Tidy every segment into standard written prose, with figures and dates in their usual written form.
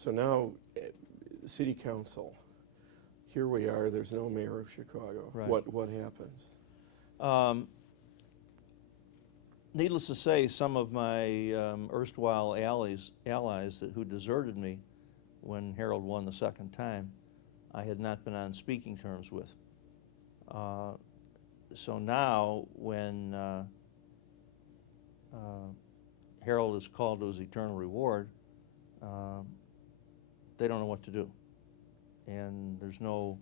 So now, city council, here we are, there's no mayor of Chicago. Right. What happens? Needless to say, some of my erstwhile allies who deserted me when Harold won the second time, I had not been on speaking terms with. So now, when Harold is called to his eternal reward, they don't know what to do. And there's no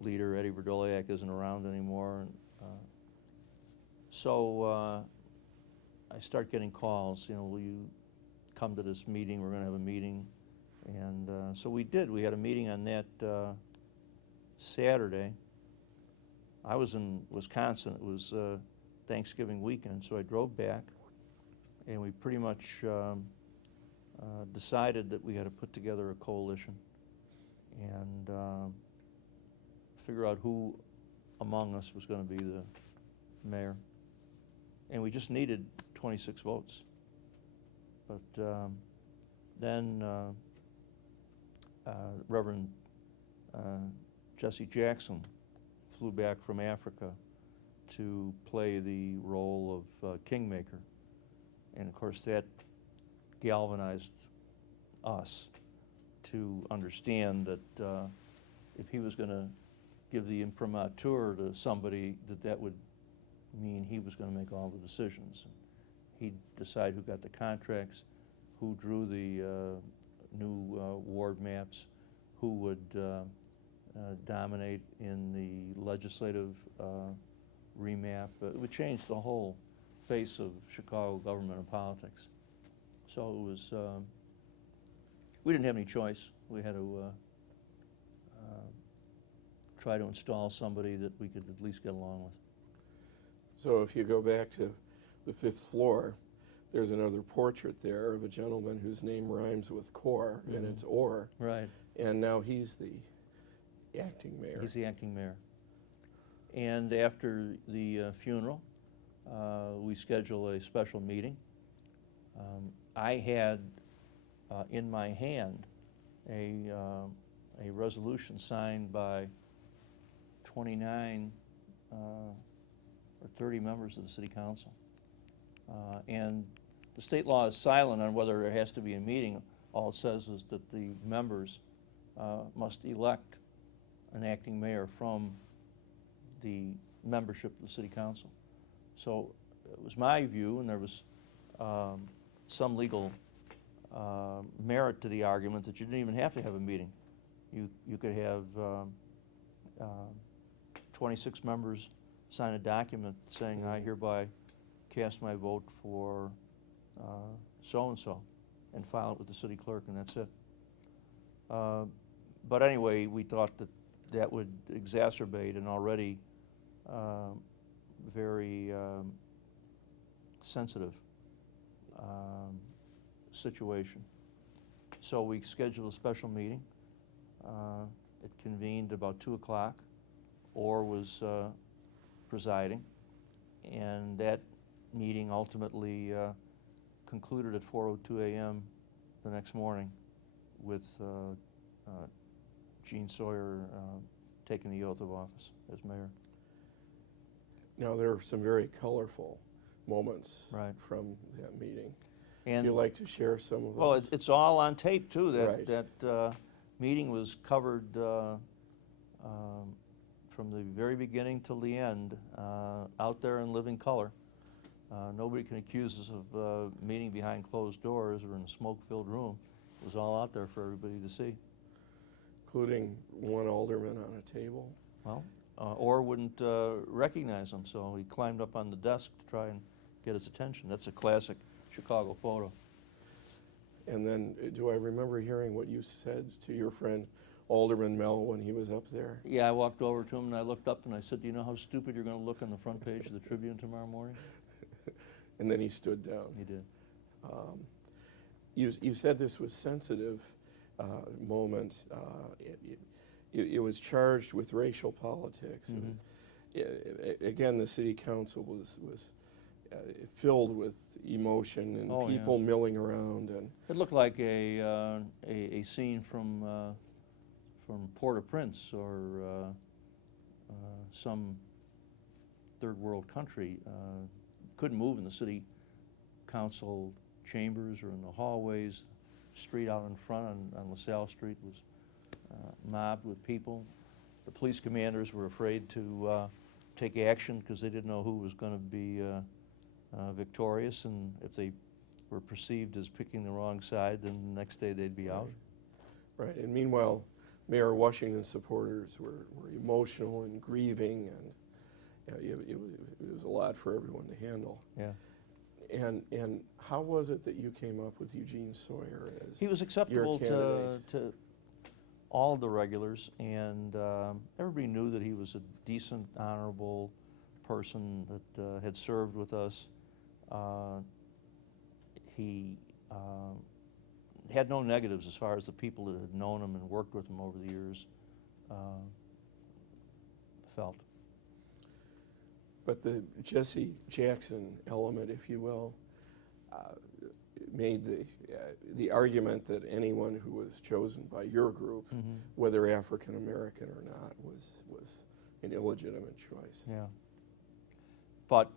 leader. Eddie Verdoliak isn't around anymore. So I start getting calls, will you come to this meeting? We're going to have a meeting. And so we did. We had a meeting on that Saturday. I was in Wisconsin. It was Thanksgiving weekend, so I drove back, and we pretty much decided that we had to put together a coalition and figure out who among us was going to be the mayor. And we just needed 26 votes. But then Reverend Jesse Jackson flew back from Africa to play the role of kingmaker. And of course that galvanized us to understand that if he was going to give the imprimatur to somebody, that would mean he was going to make all the decisions. He'd decide who got the contracts, who drew the new ward maps, who would dominate in the legislative remap. It would change the whole face of Chicago government and politics. So it was, we didn't have any choice. We had to try to install somebody that we could at least get along with. So if you go back to the 5th floor, there's another portrait there of a gentleman whose name rhymes with core, and it's Orr. Right. And now he's the acting mayor. He's the acting mayor. And after the funeral, we schedule a special meeting. I had in my hand a resolution signed by 29 or 30 members of the city council. And the state law is silent on whether there has to be a meeting. All it says is that the members must elect an acting mayor from the membership of the city council. So it was my view, and there was some legal merit to the argument that you didn't even have to have a meeting. You could have 26 members sign a document saying, I hereby cast my vote for so-and-so, and file it with the city clerk, and that's it. But anyway, we thought that would exacerbate an already very sensitive situation. So we scheduled a special meeting. It convened about 2 o'clock. Orr was presiding, and that meeting ultimately concluded at 4:02 a.m. the next morning with Gene Sawyer taking the oath of office as mayor. Now there are some very colorful moments Right. from that meeting. And would you like to share some of those? well, it's all on tape too. Right. That meeting was covered from the very beginning till the end, out there in living color. Nobody can accuse us of meeting behind closed doors or in a smoke-filled room. It was all out there for everybody to see. Including one alderman on a table. Well, Orr wouldn't recognize him, so he climbed up on the desk to try and get his attention. That's a classic Chicago photo. And then, do I remember hearing what you said to your friend Alderman Mell when he was up there? Yeah, I walked over to him and I looked up and I said, do you know how stupid you're going to look on the front page of the Tribune tomorrow morning? And then he stood down. He did. You said this was sensitive moment. It was charged with racial politics. Mm-hmm. And again, the city council was filled with emotion and Oh, yeah. people milling around. And It looked like a scene from Port-au-Prince or some third world country. Couldn't move in the city council chambers or in the hallways. Street out in front on LaSalle Street was mobbed with people. The police commanders were afraid to take action because they didn't know who was going to be victorious, and if they were perceived as picking the wrong side, then the next day they'd be out. Right, and meanwhile, Mayor Washington supporters were emotional and grieving, and it was a lot for everyone to handle. Yeah. And how was it that you came up with Eugene Sawyer as He was acceptable candidate? to all of the regulars, and everybody knew that he was a decent, honorable person that had served with us. He had no negatives as far as the people that had known him and worked with him over the years felt. But the Jesse Jackson element, if you will, made the argument that anyone who was chosen by your group, Mm-hmm. whether African American or not, was an illegitimate choice. Yeah. But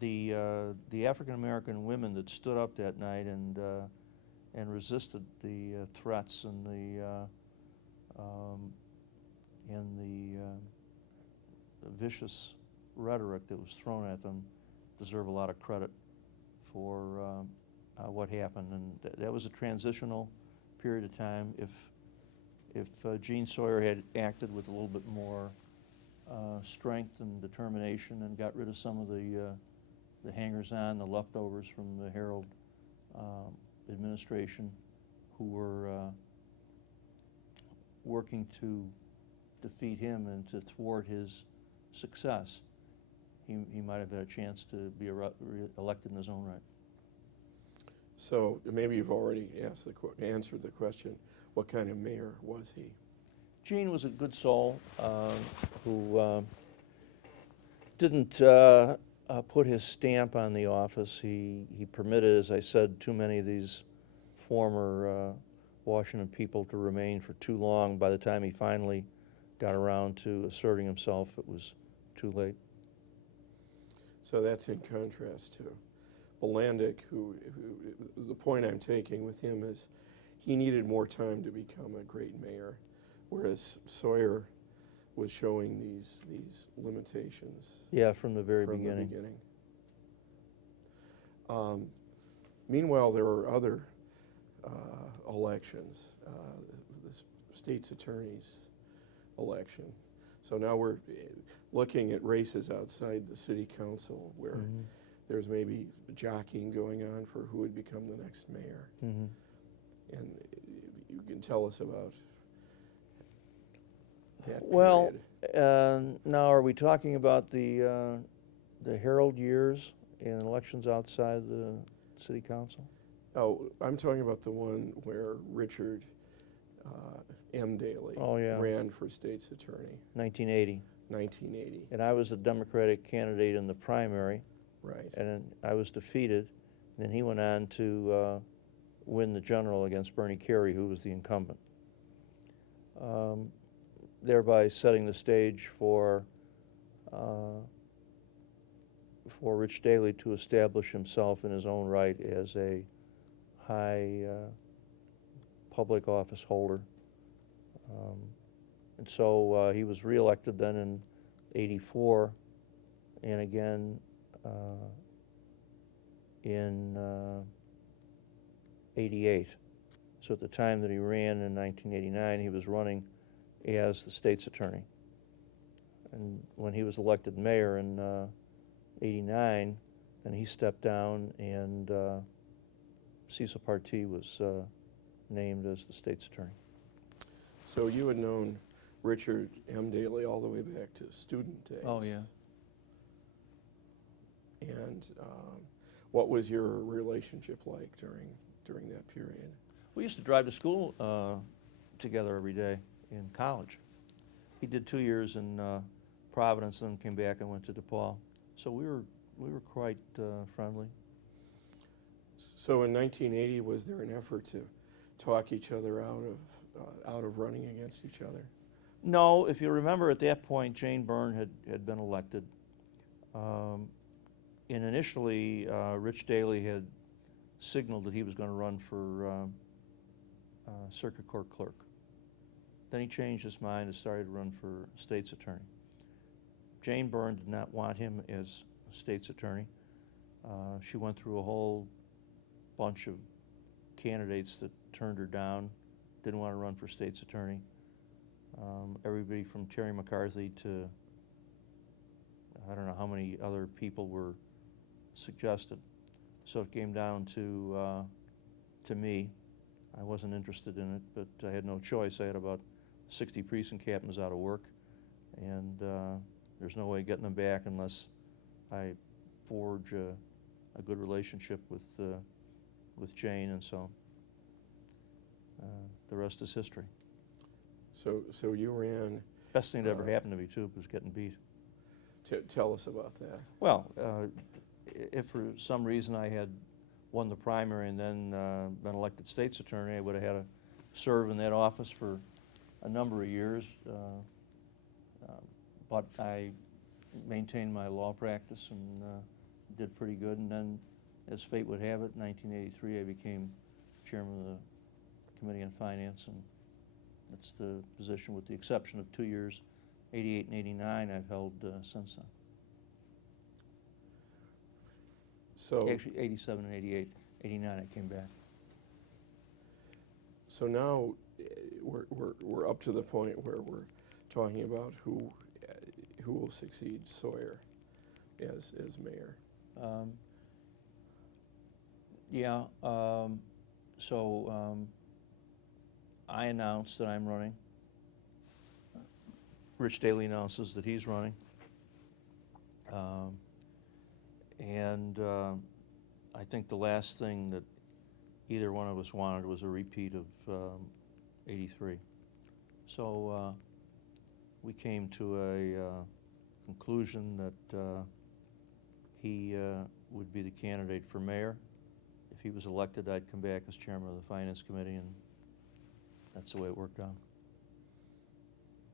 the African American women that stood up that night and resisted the threats and the vicious rhetoric that was thrown at them deserve a lot of credit for what happened, and that was a transitional period of time. If Gene Sawyer had acted with a little bit more strength and determination and got rid of some of the hangers-on, the leftovers from the Herald administration who were working to defeat him and to thwart his success, he might have had a chance to be elected in his own right. So maybe you've already answered the question, what kind of mayor was he? Gene was a good soul who didn't put his stamp on the office. He permitted, as I said, too many of these former Washington people to remain for too long. By the time he finally got around to asserting himself, it was too late. So that's in contrast to Bolandic, who the point I'm taking with him is he needed more time to become a great mayor, whereas Sawyer was showing these limitations. Yeah, from the very beginning. Meanwhile, there were other elections, the state's attorney's election. So now we're looking at races outside the city council where Mm-hmm. there's maybe jockeying going on for who would become the next mayor. Mm-hmm. And you can tell us about that Well, period. now are we talking about the Herald years and elections outside the city council? Oh, I'm talking about the one where Richard M. Daley Oh, yeah. ran for state's attorney, 1980. 1980. And I was the Democratic candidate in the primary, Right. and then I was defeated. And then he went on to win the general against Bernie Carey, who was the incumbent, thereby setting the stage for Rich Daley to establish himself in his own right as a high public office holder. And so he was reelected then in '84 and again in '88. So at the time that he ran in 1989, he was running as the state's attorney. And when he was elected mayor in '89, then he stepped down and Cecil Partee was named as the state's attorney. So you had known Richard M. Daley all the way back to student days. Oh, yeah. And what was your relationship like during that period? We used to drive to school together every day in college. He did 2 years in Providence, then came back and went to DePaul. So we were quite friendly. So in 1980, was there an effort to talk each other out of running against each other? No, if you remember at that point, Jane Byrne had been elected. And initially, Rich Daley had signaled that he was going to run for circuit court clerk. Then he changed his mind and started to run for state's attorney. Jane Byrne did not want him as state's attorney. She went through a whole bunch of candidates that turned her down, didn't want to run for state's attorney. Everybody from Terry McCarthy to I don't know how many other people were suggested. So it came down to me. I wasn't interested in it, but I had no choice. I had about 60 precinct captains out of work, and there's no way getting them back unless I forge a good relationship with Jane, and so the rest is history. So you ran. Best thing that ever happened to me too was getting beat. Tell us about that. Well, if for some reason I had won the primary and then been elected state's attorney, I would have had to serve in that office for a number of years. But I maintained my law practice and did pretty good. And then, as fate would have it, in 1983, I became chairman of the Committee on Finance, and that's the position, with the exception of 2 years, 88 and 89, I've held since then. So actually, 87 and 88, 89, I came back. So now we're up to the point where we're talking about who will succeed Sawyer as mayor. I announced that I'm running. Rich Daley announces that he's running. I think the last thing that either one of us wanted was a repeat of 83. So we came to a conclusion that he would be the candidate for mayor. If he was elected, I'd come back as chairman of the Finance Committee, and that's the way it worked out.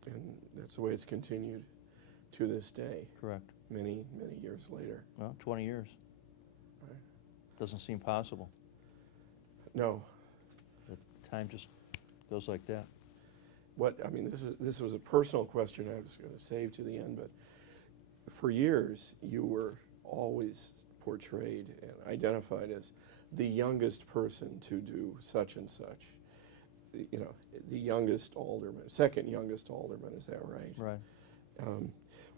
And that's the way it's continued to this day. Correct. Many years later. Well, 20 years. Right. Doesn't seem possible. No. The time just goes like that. This was a personal question I was going to save to the end, but for years you were always portrayed and identified as the youngest person to do such and such. You know, the youngest alderman, second youngest alderman, is that right? Right.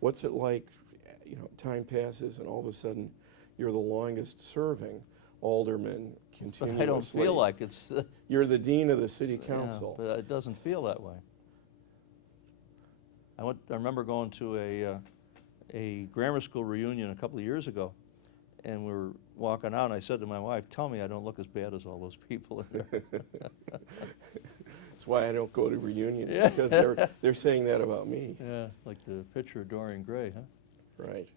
What's it like, you know, time passes and all of a sudden you're the longest serving alderman continuously. But I don't feel like it's... You're the dean of the city council. Yeah, but it doesn't feel that way. I remember going to a grammar school reunion a couple of years ago, and we were walking out, and I said to my wife, "Tell me I don't look as bad as all those people." That's why I don't go to reunions, Yeah. because they're saying that about me. Yeah, like the picture of Dorian Gray, huh? Right.